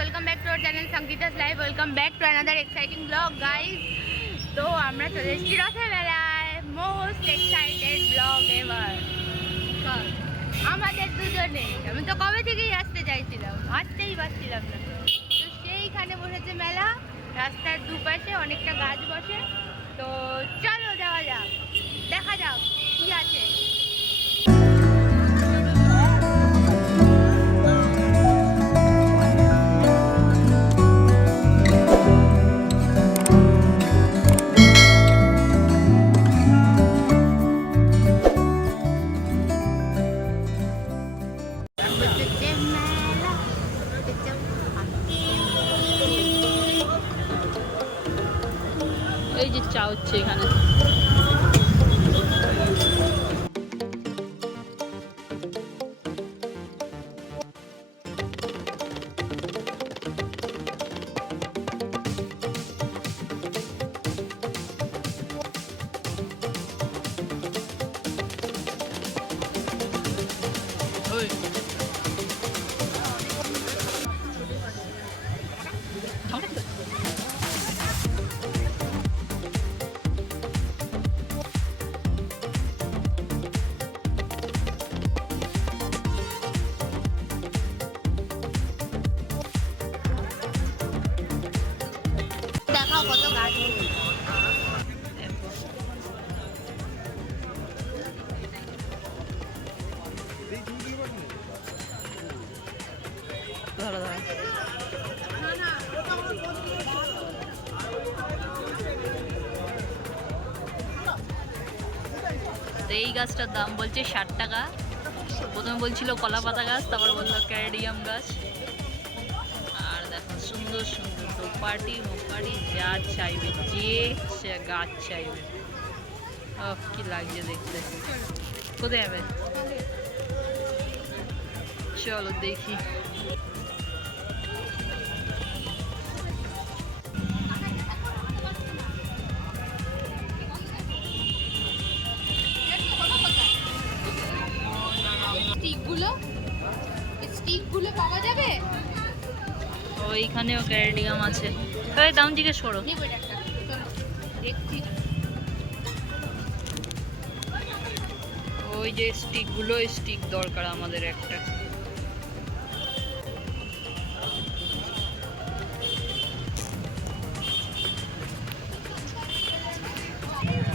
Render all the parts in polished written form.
Welcome back to our channel Sangeeta's live. Welcome back to another exciting blog guys. তো আমরা চলে এসেছি রথের মেলায়, মোস্ট এক্সাইটেড ব্লগ এভার আমাদের দুজনে। আমি তো কবে থেকেই আসতে চাইছিলাম, আসতেই পারছিলাম না। তো সেইখানে বসেছে মেলা, রাস্তার দুপাশে অনেকটা গাছ বসে। তো চলো যাওয়া যাক, দেখা যাক কি আছে। এই যে চা হচ্ছে এখানে। দেখাও কত গাছ। এই গাছটার দাম বলছে 60 টাকা। প্রথমে বলছিল কলা পাতা গাছ, তারপর বললো ক্যারিডিয়াম গাছ। আর দেখো সুন্দর সুন্দর দোপাটি মোপাটি যা চাইবে, যে সে গাছ চাইবে। কি লাগছে দেখতে। কোথায় যাবে? চলো দেখি। স্টিকগুলো পাওয়া যাবে? ওইখানেও ক্যারিডিয়াম আছে। তাই দাম জিজ্ঞেস করো। ওই যে স্টিকগুলো, স্টিক দরকার আমাদের একটা।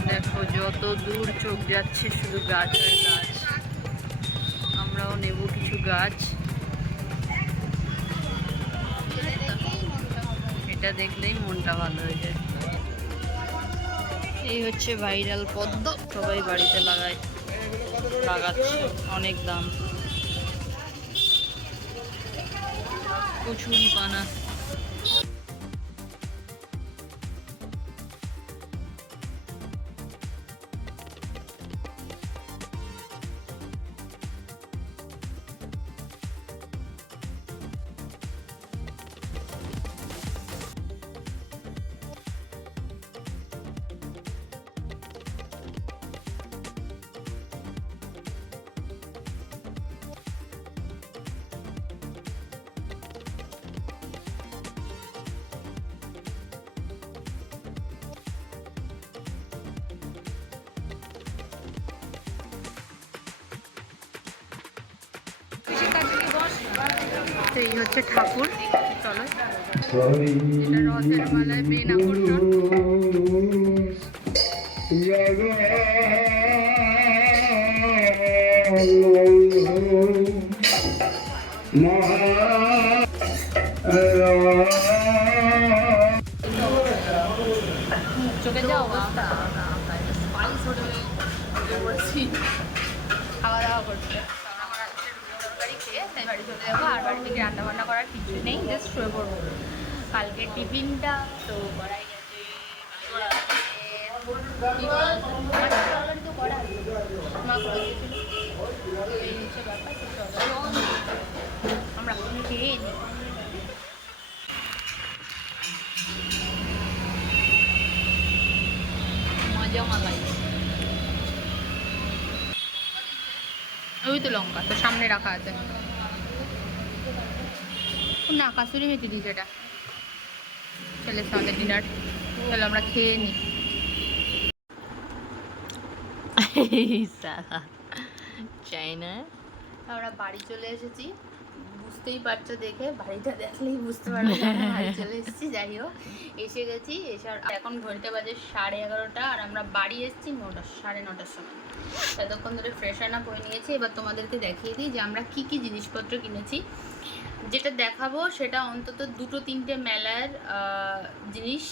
দেখো যত দূর চোখ যাচ্ছে শুধু গাছ আর গাছ। আমরাও নেব কিছু গাছ। এটা দেখলেই মনটা ভালো হয়ে যায়। এই হচ্ছে ভাইরাল পদ্ম, সবাই বাড়িতে লাগাচ্ছে। অনেক দাম। কচুরি পানা। এই হচ্ছে ঠাকুর। চলো, এটা রথের মেলায় মেন আকর্ষণ। চোখে যা অবস্থা, স্পাইস হোটেলে খাওয়া দাওয়া করছে। বাড়ি চলে যাবো, আর বাড়ি থেকে রান্না বান্না করার কিছু নেই, জাস্ট শুয়ে পড়বো। কালকে টিফিনটা তো করাই গেছে, আমরা খেয়ে নিই। মজা মালাই। ওই তো লঙ্কা তো সামনে রাখা আছে। না কাসুরি মেথি দিয়েছে এটা। চলে এসছে আমাদের ডিনার, চলো আমরা খেয়ে নিই। চাইনা আমরা বাড়ি চলে এসেছি, বুঝতেই পারছো দেখে, বাড়িটা দেখলেই বুঝতে পারবে যে আমরা বাড়ি চলে এসেছি। যাই হোক, এসে গেছি, এসে এখন ঘড়িতে বাজে 11:30 আর আমরা বাড়ি এসেছি 9:30 সময়। ততক্ষণ ধরে ফ্রেশ আপ হয়ে নিয়েছি। এবার তোমাদেরকে দেখিয়ে দিই যে আমরা কি কি জিনিসপত্র কিনেছি। যেটা দেখাবো সেটা অন্তত 2-3টে মেলার জিনিস,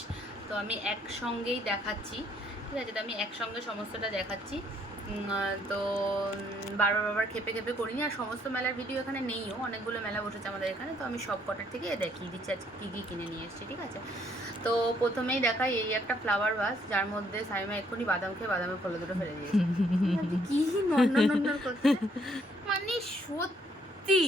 তো আমি একসঙ্গেই দেখাচ্ছি, ঠিক আছে? তো আমি একসঙ্গে সমস্তটা দেখাচ্ছি, তো বারবার খেপে খেপে করিনি। আর সমস্ত মেলার ভিডিও এখানে নেইও, অনেকগুলো মেলা বসেছে আমাদের এখানে, তো আমি সব কটার থেকে দেখিয়ে দিচ্ছি আজকে কী কী কিনে নিয়ে এসেছি, ঠিক আছে? তো প্রথমেই দেখাই এই একটা ফ্লাওয়ার ভাস, যার মধ্যে সাইমা এক্ষুনি বাদাম খেয়ে বাদামের খোলা দুটো ফেলে দিয়েছে। কি নন্দন করছে, মানে সত্যি।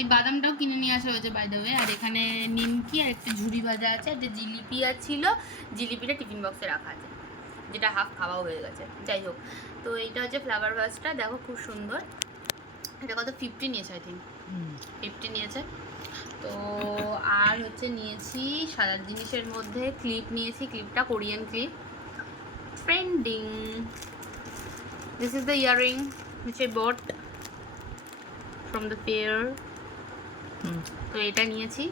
এই বাদামটাও কিনে নিয়ে আসা হয়েছে বাই দ্য ওয়ে। আর এখানে নিমকি আর একটা ঝুড়ি ভাজা আছে, আর যে জিলিপি আর ছিল, জিলিপিটা টিফিন বক্সে রাখা আছে, যেটা হাফ খাওয়াও হয়ে গেছে। যাই হোক, তো এইটা হচ্ছে ফ্লাওয়ার ভাসটা, দেখো খুব সুন্দর। এটা কত 50 নিয়েছে, আই থিঙ্ক 50 নিয়েছে। তো আর হচ্ছে নিয়েছি সাজার জিনিসের মধ্যে ক্লিপ নিয়েছি, ক্লিপটা Korean clip, trending. This is the earring which I bought from the fair. তো এটা নিয়েছি।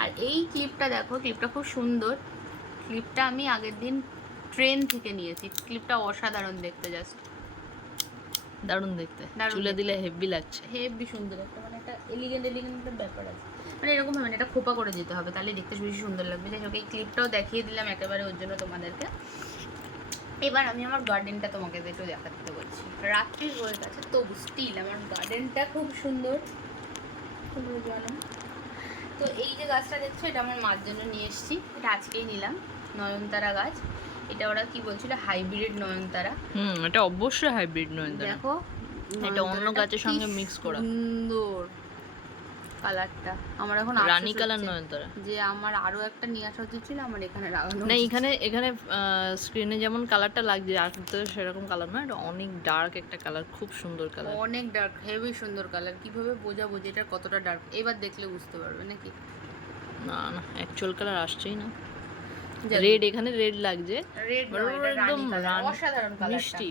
আর এই ক্লিপটা দেখো, ক্লিপটা খুব সুন্দর। ক্লিপটা আমি আগের দিন ট্রেন থেকে নিয়েছি, ক্লিপটা অসাধারণ দেখতে, জাস্ট দারুণ দেখতে, চুলে দিলে হেভি লাগছে, হেভি সুন্দর একটা, মানে একটা এলিগেন্ট একটা ব্যাপার আছে, মানে এরকম ভাবে এটা খোপা করে যেতে হবে, তাহলে দেখতে বেশি সুন্দর লাগবে। যাই হোক, এই ক্লিপটাও দেখিয়ে দিলাম একেবারে ওর জন্য তোমাদেরকে। এবার আমি আমার গার্ডেনটা তোমাকে একটু দেখাতে বলছি। রাত্রি হয়ে গেছে তবু স্টিল আমার গার্ডেনটা খুব সুন্দর, জানো। তো এই যে গাছটা দেখছো, এটা আমার মার জন্য নিয়ে এসেছি, এটা আজকেই নিলাম, নয়নতারা গাছ। এটা ওরা কি বলছিল, হাইব্রিড নয়নতারা। এটা অবশ্যই হাইব্রিড নয়নতারা। দেখো এটা অন্য গাছের সঙ্গে মিক্স করা, সুন্দর কালারটা। আমার এখন রানী কালার নয়নতারা, যে আমার আরো একটা নিয়ে আসা উচিত ছিল, আমার এখানে লাগানো না। এখানে স্ক্রিনে যেমন কালারটা লাগছে, আর তো সেরকম কালার না, এটা অনেক ডার্ক একটা কালার, খুব সুন্দর কালার, অনেক ডার্ক, হেভি সুন্দর কালার। কিভাবে বোঝাবো যে এটা কতটা ডার্ক, এবার দেখলে বুঝতে পারবে নাকি? না অ্যাকচুয়াল কালার আসছেই না। রেড, এখানে রেড লাগছে, রেড একদম অসাধারণ কালার, মিষ্টি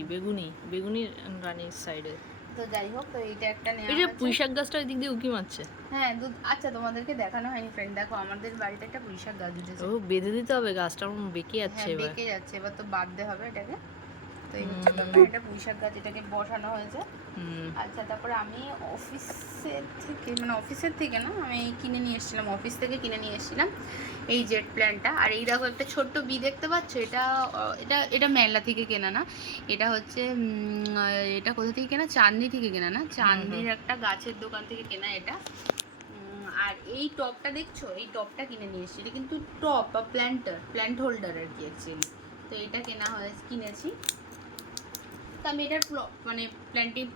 বেগুনি রানীর সাইডে। তো যাই হোক, তো এইটা একটা নেওয়া এই যে পুঁইশাক গাছটা ওই দিক দিয়ে উকি মারছে। হ্যাঁ, আচ্ছা তোমাদেরকে দেখানো হয়নি ফ্রেন্ড, দেখো আমাদের বাড়িতে একটা পুঁইশাক গাছ উঠেছে। ও, বেঁধে দিতে হবে গাছটা, বেঁকে যাচ্ছে, এবার বেঁকে যাচ্ছে, এবার তো বাঁধতে হবে এটাকে। তো এই হচ্ছে ব্যাপার, এটা পুঁইশাক গাছ, এটাকে বসানো হয়েছে। আচ্ছা, তারপরে আমি অফিসের থেকে না, আমি কিনে নিয়ে এসেছিলাম, অফিস থেকে কিনে নিয়ে এসেছিলাম এই জেট প্ল্যানটা। আর এই দেখো একটা ছোট্ট বি দেখতে পাচ্ছ, এটা এটা এটা মেলা থেকে কেনা না, এটা হচ্ছে এটা কোথা থেকে কেনা, চাঁদনি থেকে কেনা না, চাঁদনির একটা গাছের দোকান থেকে কেনা এটা। আর এই টপটা দেখছো, এই টপটা কিনে নিয়ে এসেছি, এটা কিন্তু টপ বা প্ল্যান্ট হোল্ডার আর কি অ্যাকচুয়ালি। তো এটা কিনেছি। তো আমি এটার মানে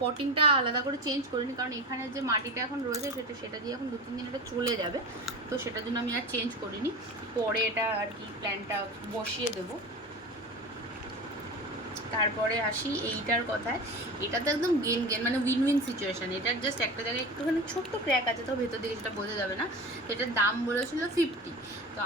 পটিংটা আলাদা করে চেঞ্জ করিনি, কারণ এখানে যে মাটিটা এখন রয়েছে সেটা দিয়ে এখন 2-3 দিন এটা চলে যাবে, তো সেটার জন্য আমি আর চেঞ্জ করিনি। পরে এটা আর কি প্ল্যানটা বসিয়ে দেবো। তারপরে আসি এইটার কথায়, এটা তো একদম গেন মানে উইন সিচুয়েশান। এটার জাস্ট একটা জায়গায় একটুখানি ছোট্ট ক্র্যাক আছে, তো ভেতর দিকে সেটা বোঝা যাবে না। এটার দাম বলেছিল 50, তো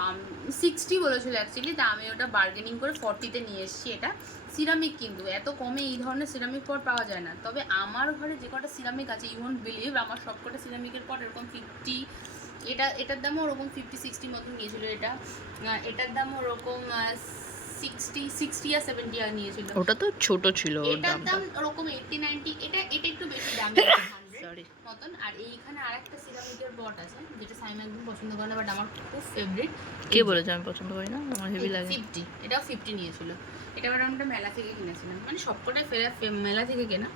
60 বলেছিল অ্যাকচুয়ালি, তা আমি ওটা বার্গেনিং করে 40-তে নিয়ে এসেছি। এটা সিরামিক, কিন্তু এত কমে এই ধরনের সিরামিক পট পাওয়া যায় না। তবে আমার ঘরে যে কটা সিরামিক আছে, ইউ ওয়ন্ট বিলিভ, আমার সব কটা সিরামিকের পট এরকম 50, এটার দামও ওরকম 50-60 মতন নিয়েছিল। এটার দামও ওরকম 60 আর 70 আর নিয়েছিল। ওটা তো ছোট ছিল, এটার দাম ওরকম 80-90, এটা একটু বেশি দাম, 100 মতন। আর এইখানে আরেকটা সিরামিকের বট আছে, যেটা সাইমা একদম পছন্দ করে না, বাট আমার খুব ফেভারিট। কে বলেছে আমি পছন্দ করি না? আমার হেভি লাগে। 50, এটাও 50 নিয়েছিল। এটা আবার আমরা মেলা থেকে কিনেছিলাম, মানে সবকটাই মেলা থেকে কেনা।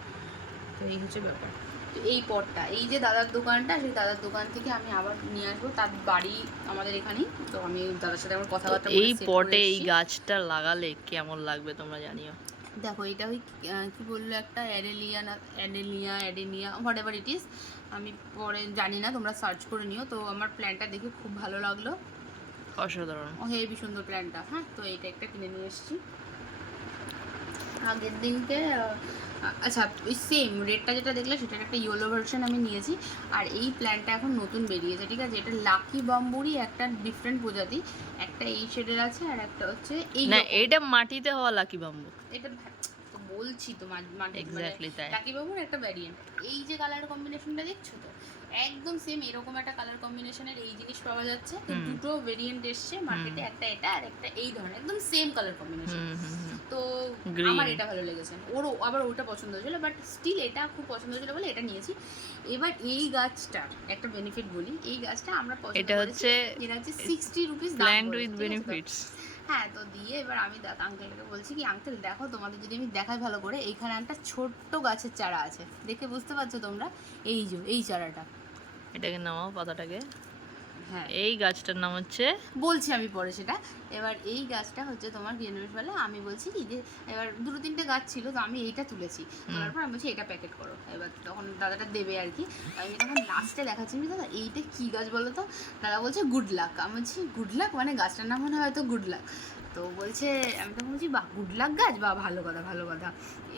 তো এই হচ্ছে ব্যাপার। তো এই পটটা, এই যে দাদার দোকানটা, সেই দাদার দোকান থেকে আমি আবার নিয়ে আসবো, তার বাড়ি আমাদের এখানেই। তো আমি দাদার সাথে আমার কথাবার্তা বলে এই পটে এই গাছটা লাগালে কেমন লাগবে তোমরা জানিও। দেখো, এটা ওই কি বললো একটা অ্যাডেনিয়া হোয়াট এভার ইট ইজ, আমি পরে জানি না, তোমরা সার্চ করে নিও। তো আমার প্ল্যানটা দেখে খুব ভালো লাগলো, অসাধারণ, হেবি সুন্দর প্ল্যানটা। হ্যাঁ, তো এইটা একটা কিনে নিয়ে এসেছি। আগের দিনকে আচ্ছা ওই সেম রেডটা যেটা দেখলে সেটার একটা ইয়েলো ভার্সন আমি নিয়েছি। আর এই প্ল্যান্টটা এখন নতুন বেরিয়েছে, ঠিক আছে? এটা লাকি বাম্বুরই একটা ডিফারেন্ট প্রজাতি, একটা এই শেডের আছে আর একটা হচ্ছে এই না, রকম। এটা মাটিতে হওয়া লাকি বাম্বু। এটা তো বলছি তো এক্স্যাক্টলি তাই। লাকি বাবুর একটা ভ্যারিয়েন্ট। এই যে কালার কম্বিনেশনটা দেখছো তো, একদম সেম এরকম একটা কালার কম্বিনেশনের এই জিনিস পাওয়া যাচ্ছে। তো দুটো ভেরিয়েন্ট এসছে মার্কেটে, একটা এটা আর একটা এই ধরনের একদম সেম কালার কম্বিনেশন। তো Green. আমার এটা ভালো লেগেছে, ওরও আবার ওটা পছন্দ হয়েছিল, বাট স্টিল এটা খুব পছন্দ হয়েছিল বলে এটা নিয়েছি। এবার এই গাছটার একটা বেনিফিট বলি, এই গাছটা আমরা পছন্দ এটা করেছি, হচ্ছে যেটা হচ্ছে 60 রুপিস দাম প্ল্যান্ট পড়েছে, উইথ ঠিক আছে তো? বেনিফিটস। হ্যাঁ, তো দিয়ে এবার আমি আঙ্কেলকে বলছি কি, আঙ্কেল দেখো তোমাদের যদি আমি দেখাই ভালো করে, এইখানে একটা ছোট্ট গাছের চারা আছে, দেখে বুঝতে পারছো তোমরা? এই যে এই চারাটা, এটাকে নামাও পাতাটাকে। হ্যাঁ এই গাছটার নাম হচ্ছে, বলছি আমি পরে সেটা। এবার এই গাছটা হচ্ছে তোমার গ্রেনুলেটওয়ালা। আমি বলছি কি যে এবার দুটো তিনটে গাছ ছিল, তো আমি এইটা তুলেছি, তোলার পর আমি বলছি এটা প্যাকেট করো। এবার তখন দাদাটা দেবে আর কি, আমি তখন লাস্টে দেখাচ্ছি আমি, দাদা এইটা কী গাছ বলো তো? দাদা বলছে গুড লাক। আমি বলছি গুড লাক মানে গাছটার নাম মনে হয় হয়তো গুড লাক। তো বলছে, আমি তখন বলছি বাহ গুড লাক গাছ, বা ভালো কথা ভালো কথা,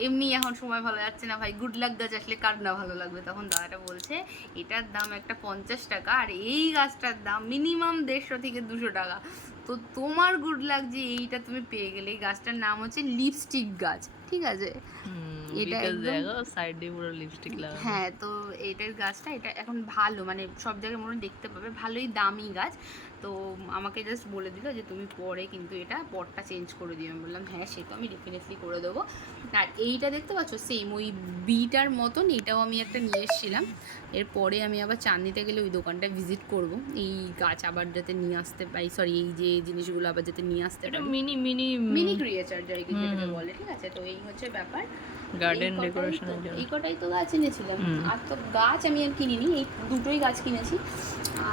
এমনি এখন সময় ভালো যাচ্ছে না ভাই, গুড লাক গাছ আসলে কার না ভালো লাগবে। তখন দাদাটা বলছে এটার দাম একটা 50 টাকা, আর এই গাছটার দাম মিনিমাম 150 থেকে 200 টাকা। তো তোমার গুড লাক যে এইটা তুমি পেয়ে গেলে। এই গাছটার নাম হচ্ছে লিপস্টিক গাছ, ঠিক আছে? এটা বিকজ একদম, দেখো সাইড দিয়ে পুরো লিপস্টিক লাগানো। হ্যাঁ, তো এটার গাছটা এটা এখন ভালো, মানে সব জায়গায় মনে হয় দেখতে পাবে, ভালোই দামি গাছ। তো আমাকে জাস্ট বলে দিল যে তুমি পরে কিন্তু এটা পটটা চেঞ্জ করে দিও। আমি বললাম হ্যাঁ সে তো আমি ডেফিনেটলি করে দেবো। আর এইটা দেখতে পাচ্ছ সেম ওই বিটার মতন, এটাও আমি একটা নিয়ে এসেছিলাম। এরপরে আমি আবার চাঁদনিতে গেলে ওই দোকানটা ভিজিট করব, এই গাছ আবার যাতে নিয়ে আসতে পারি, সরি এই যে জিনিসগুলো আবার যাতে নিয়ে আসতে এটা পারি, মিনি মিনি মিনি ক্রিয়েচার যেটাকে বলে, ঠিক আছে? তো এই হচ্ছে ব্যাপার। গার্ডেন ডেকোরেশনের জন্য। এই কটাই তো গাছ এনেছিলাম, আর তো গাছ আমি আর কিনিনি, এই দুটোই গাছ কিনেছি।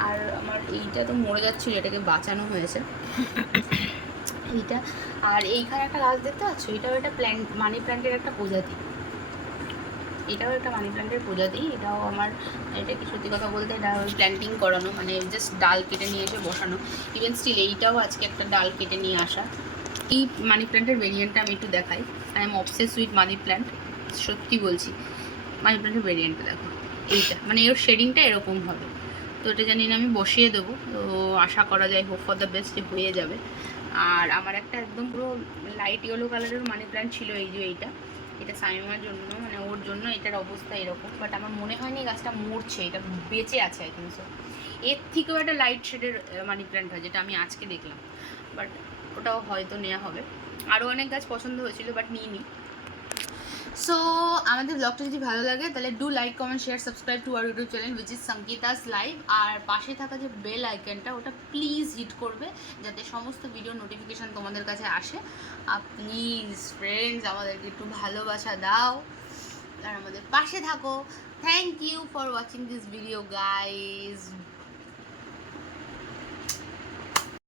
আর আমার এইটা তো মরে যাচ্ছিল, এটাকে বাঁচানো হয়েছে এইটা। আর এইখানে একটা গাছ দেখতে পাচ্ছ, এটাও একটা প্ল্যান্ট, মানি প্ল্যান্টের একটা প্রজাতি। এটাও একটা মানি প্ল্যান্টের প্রজাতি। এটাও আমার, এটা কি সত্যি কথা বলতে এটা প্ল্যান্টিং করানো, মানে জাস্ট ডাল কেটে নিয়ে এসে বসানো। ইভেন স্টিল এইটাও আজকে একটা ডাল কেটে নিয়ে আসা। এই মানি প্ল্যান্টের ভেরিয়েন্টটা আমি একটু দেখাই। I am obsess with money plant, সত্যি বলছি। মানি প্ল্যান্টের ভেরিয়েন্টটা দেখো, এইটা মানে এর শেডিংটা এরকম হবে। তো এটা জানি না আমি বসিয়ে দেবো, তো আশা করা যায় হোপ ফর দ্য বেস্ট যে হয়ে যাবে। আর আমার একটা একদম পুরো লাইট ইয়েলো কালারের মানি প্ল্যান্ট ছিল, এই যে এইটা, এটা সাইমার জন্য, মানে ওর জন্য এটার অবস্থা এরকম। বাট আমার মনে হয়নি গাছটা মরছে, এটা বেঁচে আছে আই থিঙ্ক সো। এর থেকেও একটা লাইট শেডের মানি প্ল্যান্ট হয়, যেটা আমি আজকে দেখলাম, বাট ওটাও হয়তো নেওয়া হবে। আরও অনেক গাছ পছন্দ হয়েছিল বাট নিইনি। সো আমাদের ব্লগটা যদি ভালো লাগে তাহলে do like comment share subscribe to our YouTube channel which is Sangeeta's live. আর পাশে থাকা যে বেল আইকনটা ওটা প্লিজ হিট করবে, যাতে সমস্ত ভিডিও নোটিফিকেশান তোমাদের কাছে আসে। আর প্লিজ ফ্রেন্ডস আমাদেরকে একটু ভালোবাসা দাও আর আমাদের পাশে থাকো। Thank you for watching this video guys.